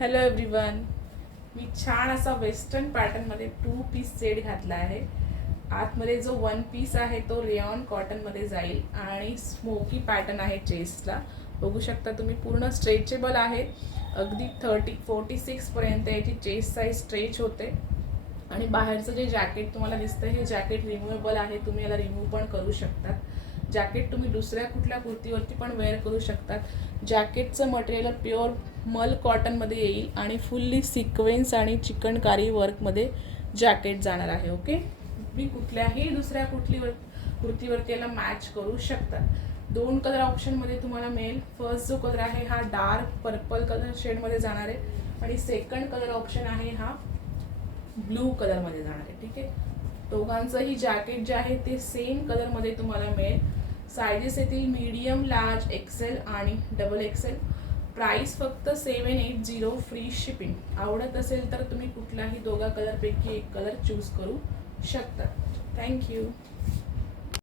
Hello everyone, मी छान असा western पॅटर्नमध्ये 2 पीस सेट घातला आहे. आतमध्ये जो 1 पीस आहे तो रेयॉन कॉटनमध्ये जाईल आणि स्मोकी पॅटर्न आहे चेस्टला. बघू शकता तुम्ही, पूर्ण स्ट्रेचेबल आहे. अगदी 46 पर्यंत याची चेस्ट साईज स्ट्रेच होते. आणि बाहेरचं जे जॅकेट तुम्हाला दिसतं हे जॅकेट रिमूवेबल आहे. तुम्ही याला रिमूव्ह पण करू शकतात. जॅकेट तुम्ही दुसऱ्या कुठल्या कुर्तीवरती पण वेअर करू शकतात. जॅकेटचं मटेरियल प्युअर मल कॉटनमध्ये येईल आणि फुल्ली सिक्वेन्स आणि चिकनकारी वर्कमध्ये जॅकेट जाणार आहे. ओके, तुम्ही कुठल्याही दुसऱ्या कुर्तीवरती याला मॅच करू शकतात. 2 कलर ऑप्शनमध्ये तुम्हाला मिळेल. फर्स्ट जो कलर आहे हा डार्क पर्पल कलर शेडमध्ये जाणार आहे आणि सेकंड कलर ऑप्शन आहे हा ब्लू कलरमध्ये जाणार आहे. ठीक आहे, दोघांचंही जॅकेट जे आहे ते सेम कलरमध्ये तुम्हाला मिळेल. सायझेस येतील मीडियम, लार्ज, एक्सेल आणि डबल एक्सेल. प्राईस फक्त 780, फ्री शिपिंग. आवडत असेल तर तुम्ही कुठलाही दोघा कलरपैकी एक कलर चूज करू शकता. थँक्यू.